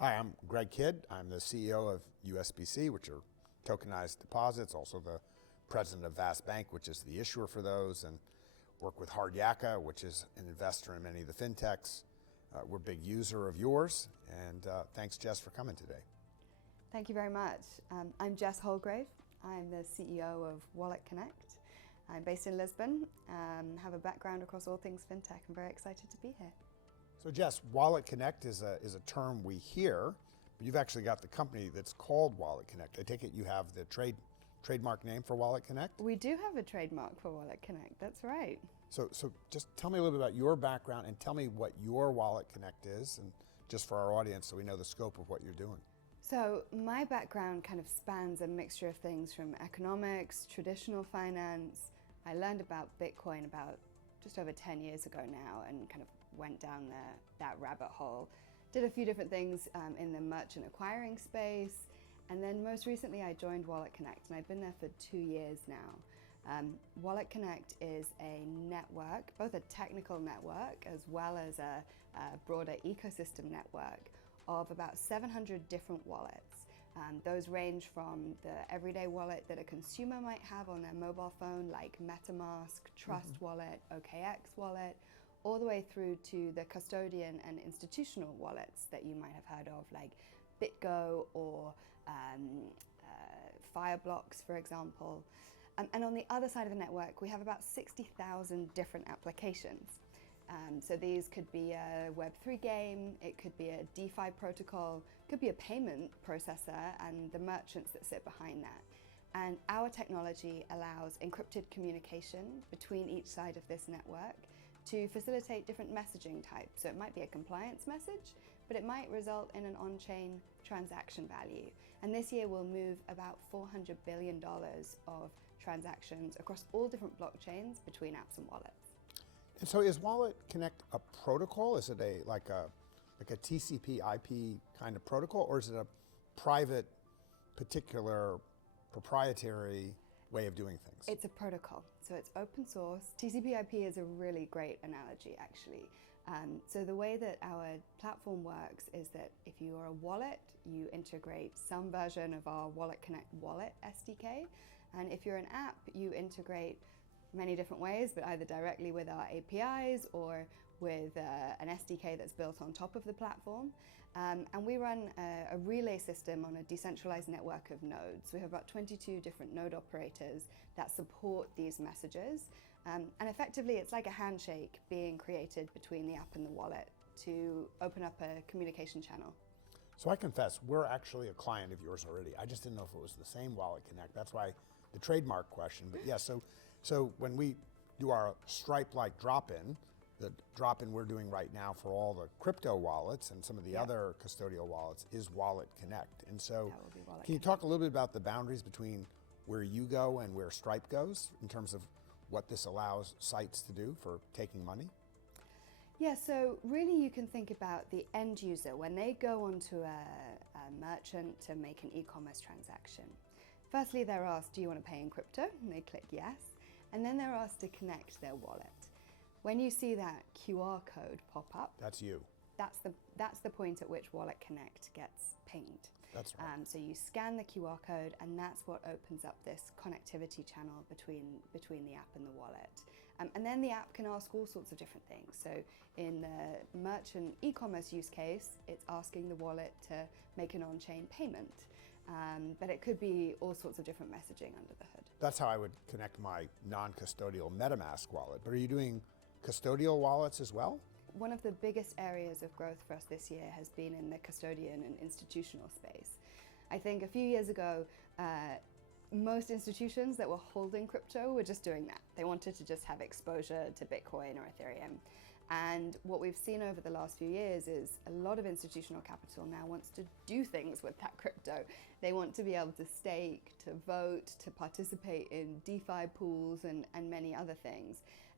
Hi, I'm Greg Kidd. I'm the CEO of USBC, which are tokenized deposits, also the president of Vast Bank, which is the issuer for those, and work with Hard Yakka, which is an investor in many of the fintechs. We're a big user of yours, and thanks, Jess, for coming today. Thank you very much. I'm Jess Houlgrave. I'm the CEO of WalletConnect. I'm based in Lisbon, have a background across all things fintech. I'm very excited to be here. So Jess, WalletConnect is a term we hear, but you've actually got the company that's called WalletConnect. I take it you have the trademark name for WalletConnect? We do have a trademark for WalletConnect, that's right. So just tell me a little bit about your background and tell me what your WalletConnect is, and just for our audience so we know the scope of what you're doing. So my background kind of spans a mixture of things from economics, traditional finance. I learned about Bitcoin about just over 10 years ago now and kind of went down that rabbit hole. Did a few different things in the merchant acquiring space, and then most recently I joined WalletConnect, and I've been there for 2 years now. WalletConnect is a network, both a technical network as well as a broader ecosystem network of about 700 different wallets. Those range from the everyday wallet that a consumer might have on their mobile phone, like MetaMask, Trust Wallet, OKX Wallet, all the way through to the custodian and institutional wallets that you might have heard of, like BitGo or Fireblocks, for example. And on the other side of the network, we have about 60,000 different applications. So these could be a Web3 game, it could be a DeFi protocol, it could be a payment processor and the merchants that sit behind that. And our technology allows encrypted communication between each side of this network to facilitate different messaging types. So it might be a compliance message, but it might result in an on-chain transaction value. And this year we'll move about $400 billion of transactions across all different blockchains between apps and wallets. And so is WalletConnect a protocol? Is it like a TCP IP kind of protocol, or is it a private, particular, proprietary way of doing things? It's a protocol, so it's open source. TCP IP is a really great analogy, actually. So the way that our platform works is that if you are a wallet, you integrate some version of our WalletConnect Wallet SDK. And if you're an app, you integrate many different ways, but either directly with our APIs or with an SDK that's built on top of the platform. And we run a relay system on a decentralized network of nodes. We have about 22 different node operators that support these messages. And effectively, it's like a handshake being created between the app and the wallet to open up a communication channel. So I confess, we're actually a client of yours already. I just didn't know if it was the same WalletConnect. That's why the trademark question. But yeah, so when we do our Stripe-like drop-in, the drop-in we're doing right now for all the crypto wallets and some of the other custodial wallets is WalletConnect. And so can you talk a little bit about the boundaries between where you go and where Stripe goes in terms of what this allows sites to do for taking money? Yeah, so really you can think about the end user when they go onto a merchant to make an e-commerce transaction. Firstly, they're asked, do you want to pay in crypto? And they click yes. And then they're asked to connect their wallet. When you see that QR code pop up, that's you. That's the point at which WalletConnect gets pinged. That's right. So you scan the QR code, and that's what opens up this connectivity channel between the app and the wallet. And then the app can ask all sorts of different things. So in the merchant e-commerce use case, it's asking the wallet to make an on-chain payment. But it could be all sorts of different messaging under the hood. That's how I would connect my non-custodial MetaMask wallet. But are you doing custodial wallets as well? One of the biggest areas of growth for us this year has been in the custodian and institutional space. I think a few years ago, most institutions that were holding crypto were just doing that. They wanted to just have exposure to Bitcoin or Ethereum. And what we've seen over the last few years is a lot of institutional capital now wants to do things with that crypto. They want to be able to stake, to vote, to participate in DeFi pools and many other things.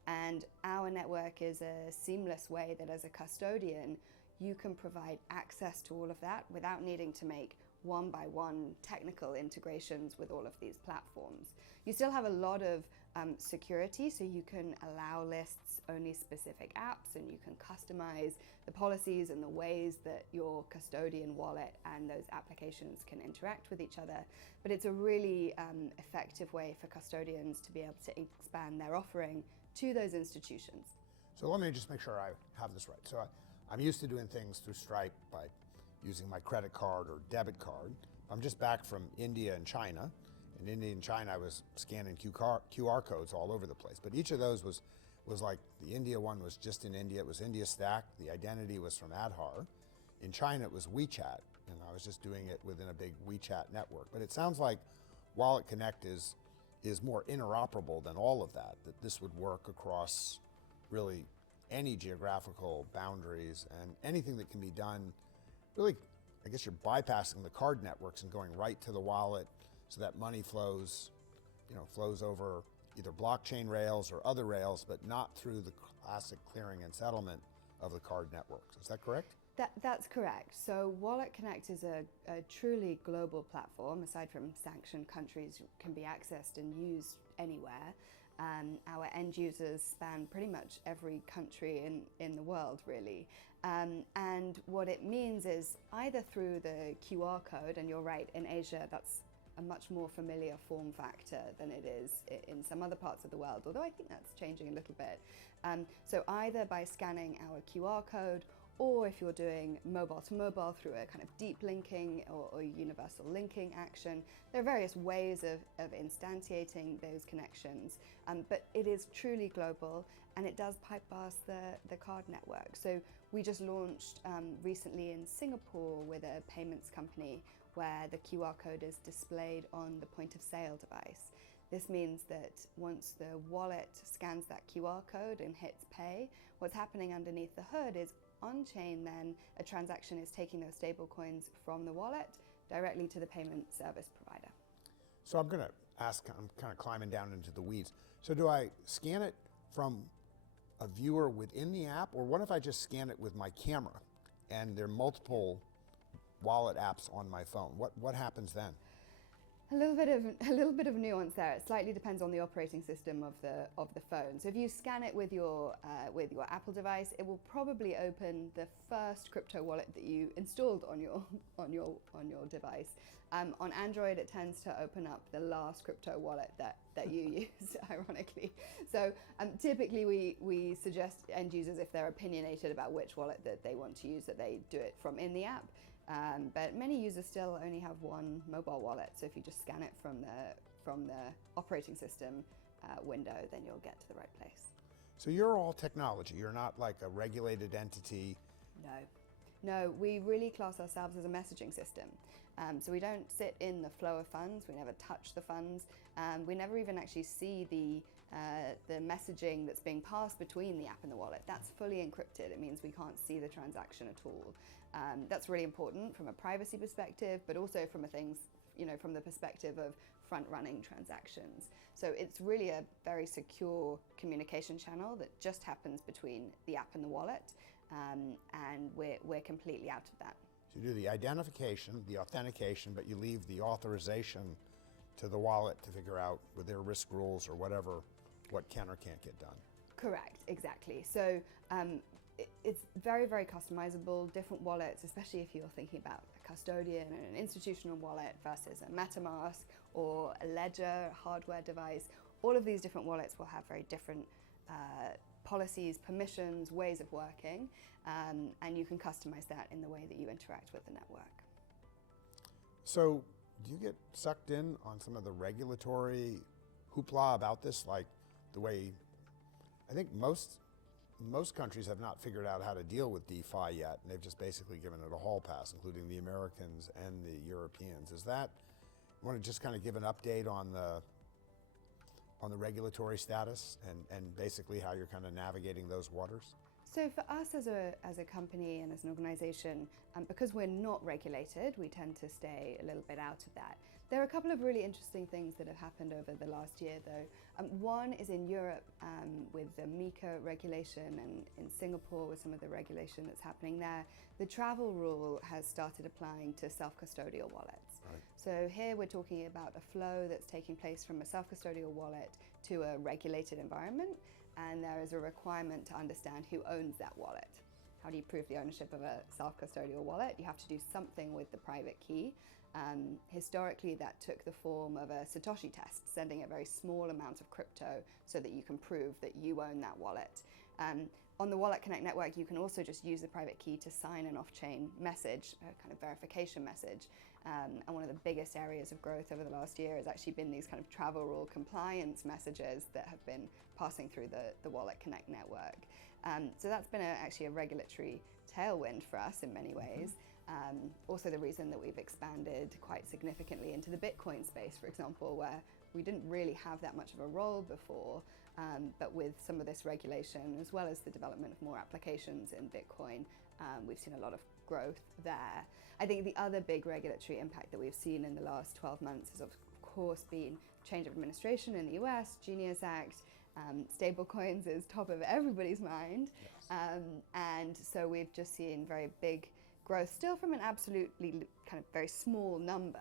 And our network is a seamless way that as a custodian, you can provide access to all of that without needing to make one-by-one technical integrations with all of these platforms. You still have a lot of security, so you can allow lists only specific apps, and you can customize the policies and the ways that your custodian wallet and those applications can interact with each other. But it's a really effective way for custodians to be able to expand their offering to those institutions. So let me just make sure I have this right. So I'm used to doing things through Stripe by using my credit card or debit card. I'm just back from India and China. In India and China, I was scanning QR codes all over the place. But each of those was like, the India one was just in India. It was India Stack. The identity was from Aadhaar. In China, it was WeChat, and I was just doing it within a big WeChat network. But it sounds like WalletConnect is more interoperable than all of that this would work across really any geographical boundaries, and anything that can be done, really, I guess you're bypassing the card networks and going right to the wallet so that money flows over either blockchain rails or other rails, but not through the classic clearing and settlement of the card networks. Is that correct? That's correct. So WalletConnect is a truly global platform. Aside from sanctioned countries, can be accessed and used anywhere. Our end users span pretty much every country in the world, really. And what it means is either through the QR code, and you're right, in Asia that's a much more familiar form factor than it is in some other parts of the world, although I think that's changing a little bit. So either by scanning our QR code, or if you're doing mobile to mobile through a kind of deep linking or universal linking action, there are various ways of instantiating those connections, but it is truly global, and it does pipe past the card network. So we just launched recently in Singapore with a payments company where the QR code is displayed on the point of sale device. This means that once the wallet scans that QR code and hits pay, what's happening underneath the hood is on-chain, then a transaction is taking those stable coins from the wallet directly to the payment service provider. So I'm going to ask, I'm kind of climbing down into the weeds. So do I scan it from a viewer within the app, or what if I just scan it with my camera and there are multiple wallet apps on my phone? What happens then? A little bit of nuance there. It slightly depends on the operating system of the phone. So if you scan it with your Apple device, it will probably open the first crypto wallet that you installed on your device. On Android, it tends to open up the last crypto wallet that you use, ironically. So typically we suggest end users, if they're opinionated about which wallet that they want to use, that they do it from in the app. But many users still only have one mobile wallet, so if you just scan it from the operating system window, then you'll get to the right place. So you're all technology. You're not like a regulated entity. No, we really class ourselves as a messaging system. So we don't sit in the flow of funds. We never touch the funds. We never even actually see the messaging that's being passed between the app and the wallet. That's fully encrypted. It means we can't see the transaction at all. That's really important from a privacy perspective, but also from from the perspective of front-running transactions. So it's really a very secure communication channel that just happens between the app and the wallet, and we're completely out of that. So you do the identification, the authentication, but you leave the authorization to the wallet to figure out with their risk rules or whatever what can or can't get done. Correct, exactly. So it's very, very customizable. Different wallets, especially if you're thinking about a custodian and an institutional wallet versus a MetaMask or a ledger hardware device, all of these different wallets will have very different policies, permissions, ways of working, and you can customize that in the way that you interact with the network. So do you get sucked in on some of the regulatory hoopla about this, like the way I think most countries have not figured out how to deal with DeFi yet, and they've just basically given it a hall pass, including the Americans and the Europeans. Is that, you want to just kind of give an update on the regulatory status and basically how you're kind of navigating those waters? So for us as a company and as an organization, because we're not regulated, we tend to stay a little bit out of that. There are a couple of really interesting things that have happened over the last year, though. One is in Europe with the MiCA regulation, and in Singapore with some of the regulation that's happening there. The travel rule has started applying to self-custodial wallets. Right. So here we're talking about a flow that's taking place from a self-custodial wallet to a regulated environment. and there is a requirement to understand who owns that wallet. How do you prove the ownership of a self-custodial wallet? You have to do something with the private key. Historically, that took the form of a Satoshi test, sending a very small amount of crypto so that you can prove that you own that wallet. On the WalletConnect network, you can also just use the private key to sign an off-chain message, a kind of verification message. And one of the biggest areas of growth over the last year has actually been these kind of travel rule compliance messages that have been passing through the WalletConnect network. So that's been actually a regulatory tailwind for us in many ways. Also the reason that we've expanded quite significantly into the Bitcoin space, for example, where we didn't really have that much of a role before, but with some of this regulation, as well as the development of more applications in Bitcoin, we've seen a lot of growth there. I think the other big regulatory impact that we've seen in the last 12 months has of course been change of administration in the US, Genius Act. Stablecoins is top of everybody's mind. Yes. And so we've just seen very big growth, still from an absolutely kind of very small number,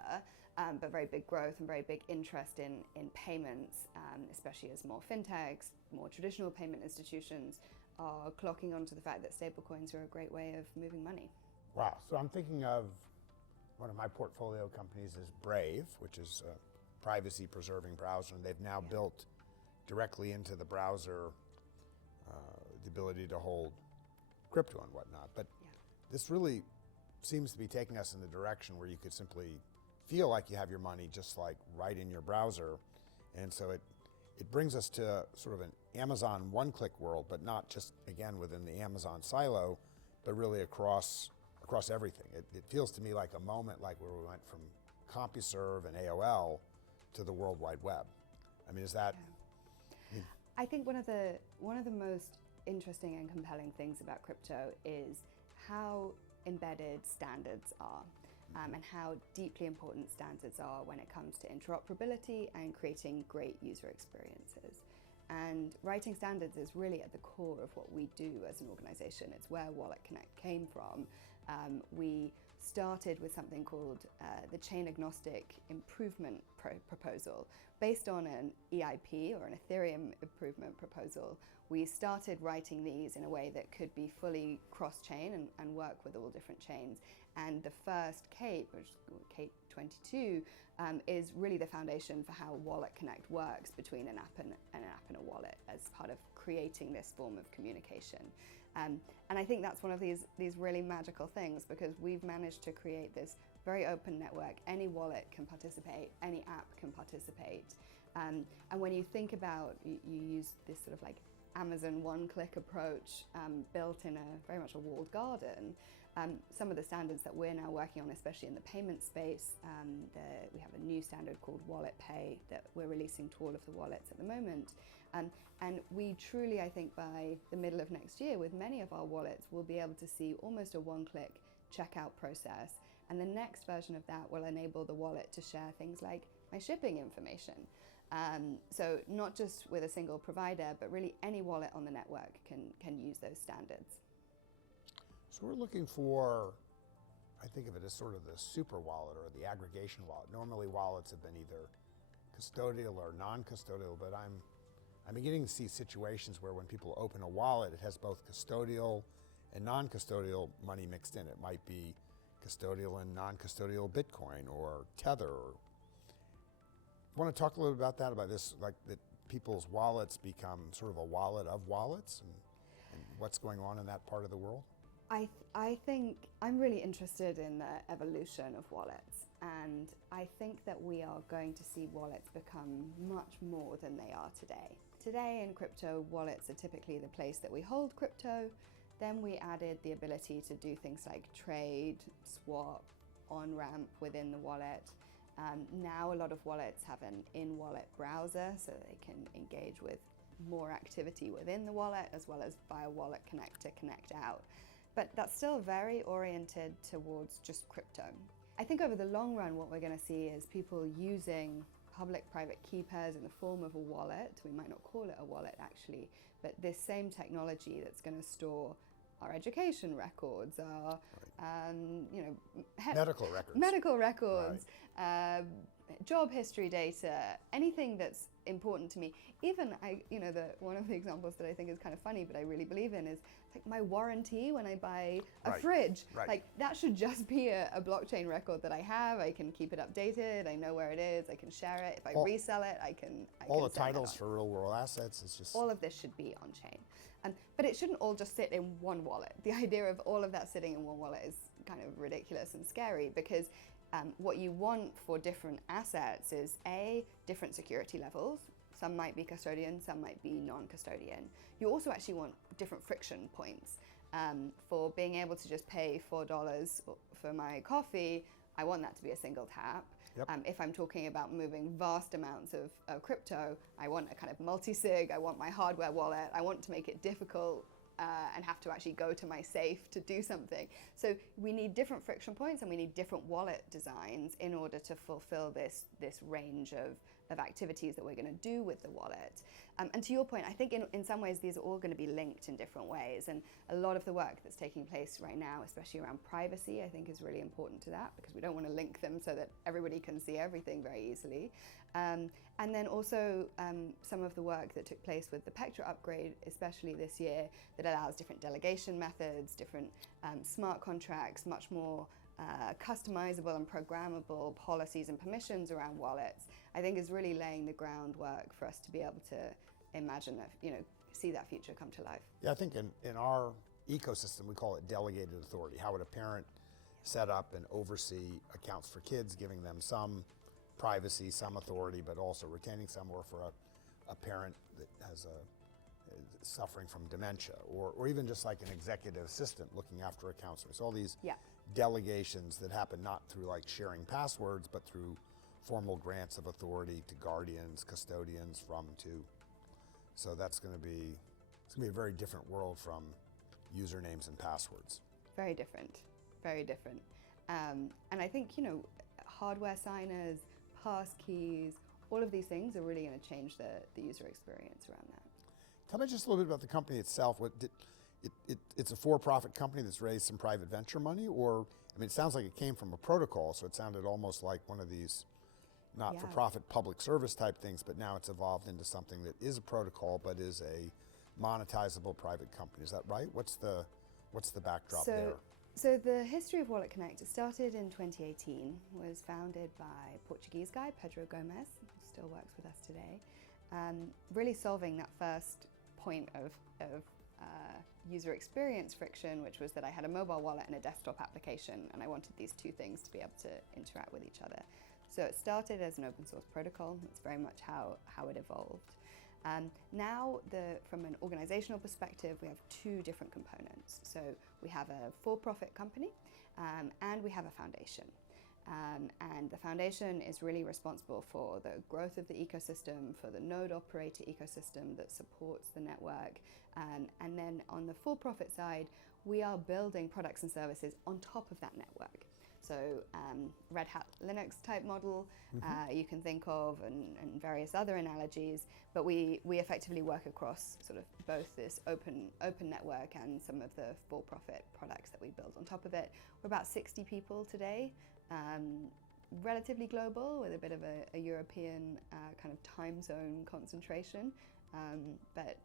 but very big growth and very big interest in payments, especially as more fintechs, more traditional payment institutions are clocking onto the fact that stablecoins are a great way of moving money. Wow, so I'm thinking of one of my portfolio companies is Brave, which is a privacy preserving browser, and they've now built directly into the browser the ability to hold crypto and whatnot. But this really seems to be taking us in the direction where you could simply feel like you have your money just like right in your browser. And so it brings us to sort of an Amazon one-click world, but not just, again, within the Amazon silo, but really across everything. It feels to me like a moment like where we went from CompuServe and AOL to the World Wide Web. I mean, is that... I think one of the most interesting and compelling things about crypto is how embedded standards are, and how deeply important standards are when it comes to interoperability and creating great user experiences. And writing standards is really at the core of what we do as an organization. It's where WalletConnect came from. We started with something called the Chain Agnostic Improvement Proposal. Based on an EIP, or an Ethereum improvement proposal, we started writing these in a way that could be fully cross-chain and work with all different chains. And the first CAPE, which is CAPE 22, is really the foundation for how WalletConnect works between an app and a wallet as part of creating this form of communication. And I think that's one of these really magical things, because we've managed to create this very open network. Any wallet can participate, any app can participate. And when you think about, you use this sort of like Amazon one-click approach built in very much a walled garden. Some of the standards that we're now working on, especially in the payment space, we have a new standard called Wallet Pay that we're releasing to all of the wallets at the moment. And we truly, I think by the middle of next year, with many of our wallets, we'll be able to see almost a one-click checkout process. And the next version of that will enable the wallet to share things like my shipping information. So not just with a single provider, but really any wallet on the network can use those standards. So we're looking for, I think of it as sort of the super wallet or the aggregation wallet. Normally wallets have been either custodial or non-custodial, but I'm beginning to see situations where when people open a wallet, it has both custodial and non-custodial money mixed in. It might be custodial and non-custodial Bitcoin or Tether. Want to talk a little bit about this, like that people's wallets become sort of a wallet of wallets, and what's going on in that part of the world? I think I'm really interested in the evolution of wallets, and I think that we are going to see wallets become much more than they are today. Today in crypto, wallets are typically the place that we hold crypto. Then we added the ability to do things like trade, swap, on-ramp within the wallet. Now a lot of wallets have an in-wallet browser, so they can engage with more activity within the wallet, as well as via WalletConnect to connect out. But that's still very oriented towards just crypto. I think over the long run, what we're going to see is people using public-private key pairs in the form of a wallet. We might not call it a wallet actually, but this same technology that's going to store our education records, our medical records, job history data, anything that's important to me. Even one of the examples that I think is kind of funny, but I really believe in, is like my warranty when I buy a fridge. Right. Like that should just be a blockchain record that I have. I can keep it updated. I know where it is. I can share it. If I resell it, I can. All the titles for real world assets is just. All of this should be on chain. But it shouldn't all just sit in one wallet. The idea of all of that sitting in one wallet is kind of ridiculous and scary, because what you want for different assets is different security levels. Some might be custodian, some might be non-custodian. You also actually want different friction points. For being able to just pay $4 for my coffee, I want that to be a single tap. Yep. If I'm talking about moving vast amounts of crypto, I want a kind of multi-sig, I want my hardware wallet, I want to make it difficult and have to actually go to my safe to do something. So we need different friction points and we need different wallet designs in order to fulfill this range of activities that we're going to do with the wallet. And to your point, I think in some ways these are all going to be linked in different ways, and a lot of the work that's taking place right now, especially around privacy, I think is really important to that, because we don't want to link them so that everybody can see everything very easily. And then also some of the work that took place with the Pectra upgrade, especially this year, that allows different delegation methods, different smart contracts, much more customizable and programmable policies and permissions around wallets, I think is really laying the groundwork for us to be able to imagine that, see that future come to life. Yeah, I think in our ecosystem, we call it delegated authority. How would a parent set up and oversee accounts for kids, giving them some privacy, some authority, but also retaining some, or for a parent that has suffering from dementia, or even just like an executive assistant looking after accounts. So all these delegations that happen not through like sharing passwords, but through formal grants of authority to guardians, custodians, from to. So it's going to be a very different world from usernames and passwords. Very different, very different. And I think, hardware signers, pass keys, all of these things are really going to change the user experience around that. Tell me just a little bit about the company itself. It's a for-profit company that's raised some private venture money, or, it sounds like it came from a protocol, so it sounded almost like one of these not-for-profit public service type things, but now it's evolved into something that is a protocol, but is a monetizable private company. Is that right? What's the backdrop there? So the history of WalletConnect, it started in 2018, was founded by a Portuguese guy, Pedro Gomez, who still works with us today, really solving that first point of user experience friction, which was that I had a mobile wallet and a desktop application, and I wanted these two things to be able to interact with each other. So it started as an open source protocol. That's very much how it evolved. Now, from an organizational perspective, we have two different components. So we have a for-profit company and we have a foundation. And the foundation is really responsible for the growth of the ecosystem, for the node operator ecosystem that supports the network. And then on the for-profit side, we are building products and services on top of that network. So Red Hat Linux type model you can think of, and various other analogies, but we effectively work across sort of both this open network and some of the for-profit products that we build on top of it. We're about 60 people today, relatively global with a bit of a European kind of time zone concentration, but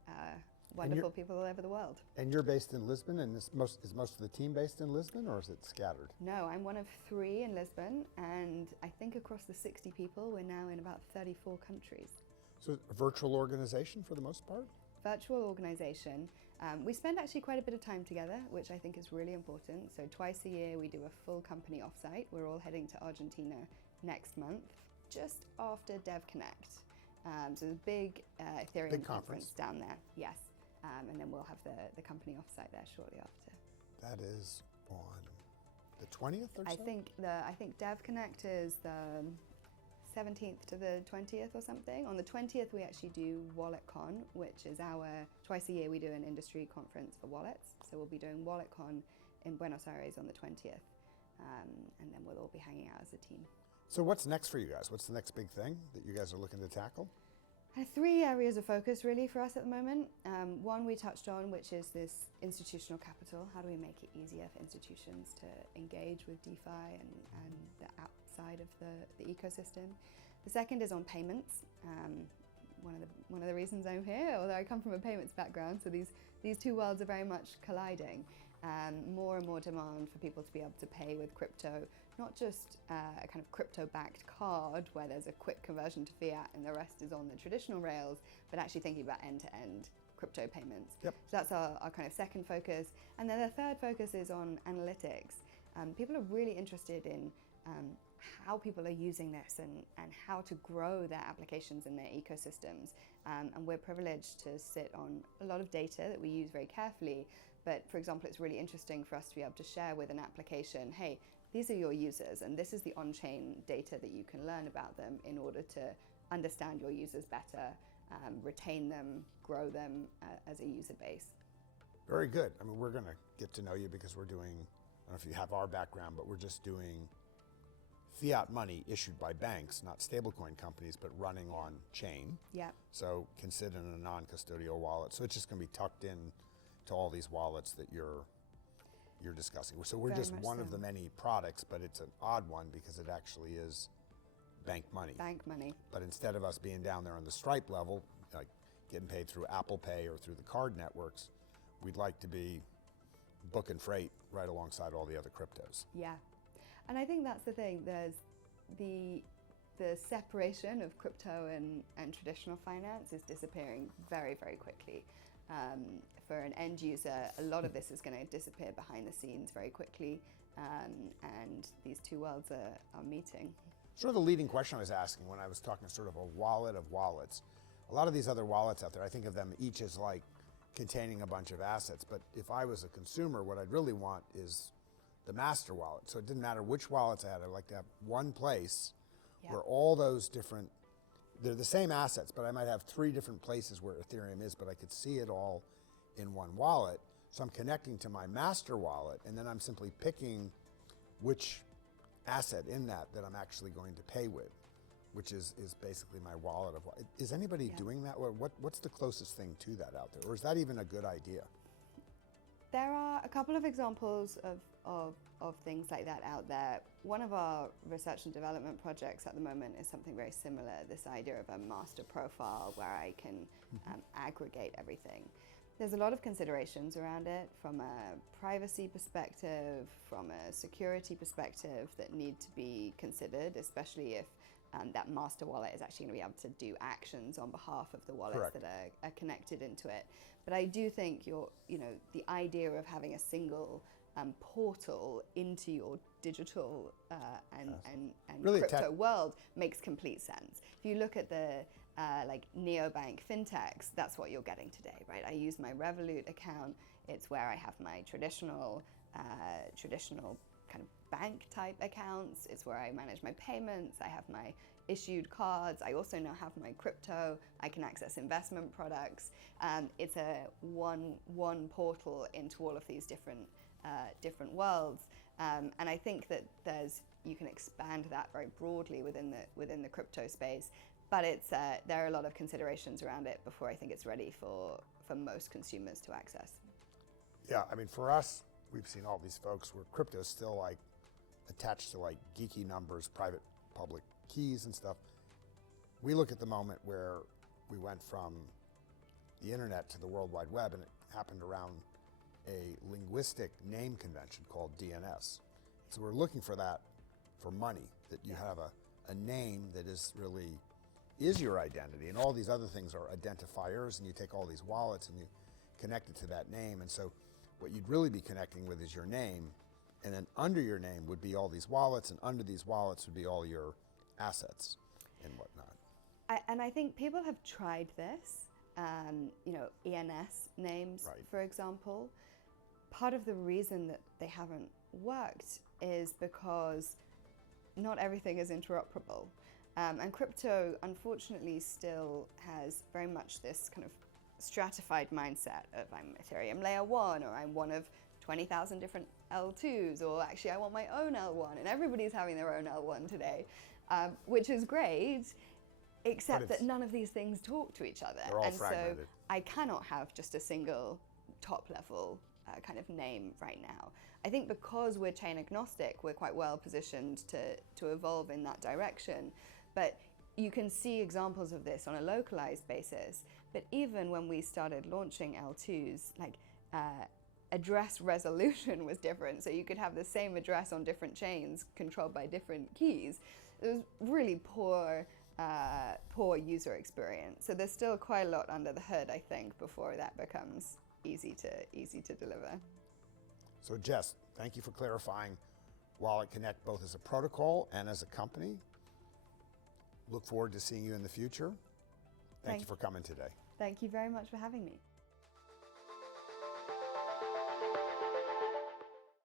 wonderful people all over the world. And you're based in Lisbon, and is most of the team based in Lisbon, or is it scattered? No, I'm one of 3 in Lisbon, and I think across the 60 people, we're now in about 34 countries. So a virtual organization for the most part? Virtual organization. We spend actually quite a bit of time together, which I think is really important. So twice a year we do a full company offsite. We're all heading to Argentina next month, just after DevConnect. So there's a big Ethereum conference down there. Yes. And then we'll have the company offsite there shortly after. That is on the 20th or so? I think DevConnect is the 17th to the 20th or something. On the 20th we actually do WalletCon, which is twice a year we do an industry conference for wallets. So we'll be doing WalletCon in Buenos Aires on the 20th, and then we'll all be hanging out as a team. So what's next for you guys? What's the next big thing that you guys are looking to tackle? kind of three areas of focus really for us at the moment. One we touched on, which is this institutional capital. How do we make it easier for institutions to engage with DeFi and the outside of the ecosystem? The second is on payments. One of the reasons I'm here, although I come from a payments background, so these two worlds are very much colliding. More and more demand for people to be able to pay with crypto, not just a kind of crypto-backed card where there's a quick conversion to fiat and the rest is on the traditional rails, but actually thinking about end-to-end crypto payments. Yep. So that's our kind of second focus. And then the third focus is on analytics. People are really interested in how people are using this and how to grow their applications and their ecosystems. And we're privileged to sit on a lot of data that we use very carefully. But for example, it's really interesting for us to be able to share with an application, hey, these are your users and this is the on-chain data that you can learn about them in order to understand your users better, retain them, grow them as a user base. Very good. I mean, we're going to get to know you because we're doing, I don't know if you have our background, but we're just doing fiat money issued by banks, not stablecoin companies, but running on chain. Yeah. So can sit in a non-custodial wallet. So it's just going to be tucked in to all these wallets that you're discussing. So we're Very just much one so. of the many products, but it's an odd one because it actually is bank money. Bank money. But instead of us being down there on the Stripe level, like getting paid through Apple Pay or through the card networks, we'd like to be booking freight right alongside all the other cryptos. Yeah. And I think that's the thing. There's the separation of crypto and traditional finance is disappearing very, very quickly. For an end user, a lot of this is going to disappear behind the scenes very quickly, and these two worlds are meeting. Sort of the leading question I was asking when I was talking sort of a wallet of wallets. A lot of these other wallets out there, I think of them each as like containing a bunch of assets, but if I was a consumer, what I'd really want is the master wallet. So it didn't matter which wallets I had, I'd like to have one place where all those different, they're the same assets, but I might have three different places where Ethereum is, but I could see it all in one wallet. So I'm connecting to my master wallet, and then I'm simply picking which asset in that I'm actually going to pay with, which is basically my wallet of. Is anybody doing that? Or what's the closest thing to that out there? Or is that even a good idea? There are a couple of examples of things like that out there. One of our research and development projects at the moment is something very similar, this idea of a master profile where I can aggregate everything. There's a lot of considerations around it from a privacy perspective, from a security perspective that need to be considered, especially if that master wallet is actually going to be able to do actions on behalf of the wallets Correct. that are connected into it. But I do think the idea of having a single portal into your digital and Really crypto world makes complete sense. If you look at the like neobank fintechs, that's what you're getting today, right? I use my Revolut account. It's where I have my traditional kind of bank type accounts. It's where I manage my payments. I have my issued cards. I also now have my crypto. I can access investment products. It's a one portal into all of these different worlds. And I think that you can expand that very broadly within the crypto space. But there are a lot of considerations around it before I think it's ready for most consumers to access. Yeah, I mean, for us, we've seen all these folks where crypto's still like attached to like geeky numbers, private public keys and stuff. We look at the moment where we went from the internet to the World Wide Web, and it happened around a linguistic name convention called DNS. So we're looking for that for money, that you have a name that is your identity, and all these other things are identifiers, and you take all these wallets and you connect it to that name. And so what you'd really be connecting with is your name, and then under your name would be all these wallets, and under these wallets would be all your assets and whatnot. And I think people have tried this, ENS names, Right. for example. Part of the reason that they haven't worked is because not everything is interoperable. And crypto, unfortunately, still has very much this kind of stratified mindset of I'm Ethereum layer 1, or I'm one of 20,000 different L2s, or actually I want my own L1, and everybody's having their own L1 today, which is great. except that none of these things talk to each other. They're all and fragmented. so I cannot have just a single top level kind of name right now. I think because we're chain agnostic, we're quite well positioned to evolve in that direction. But you can see examples of this on a localized basis. But even when we started launching L2s, like address resolution was different. So you could have the same address on different chains controlled by different keys. It was really poor user experience. So there's still quite a lot under the hood, I think, before that becomes easy to deliver. So Jess, thank you for clarifying WalletConnect both as a protocol and as a company. Look forward to seeing you in the future. Thank you for coming today. Thank you very much for having me.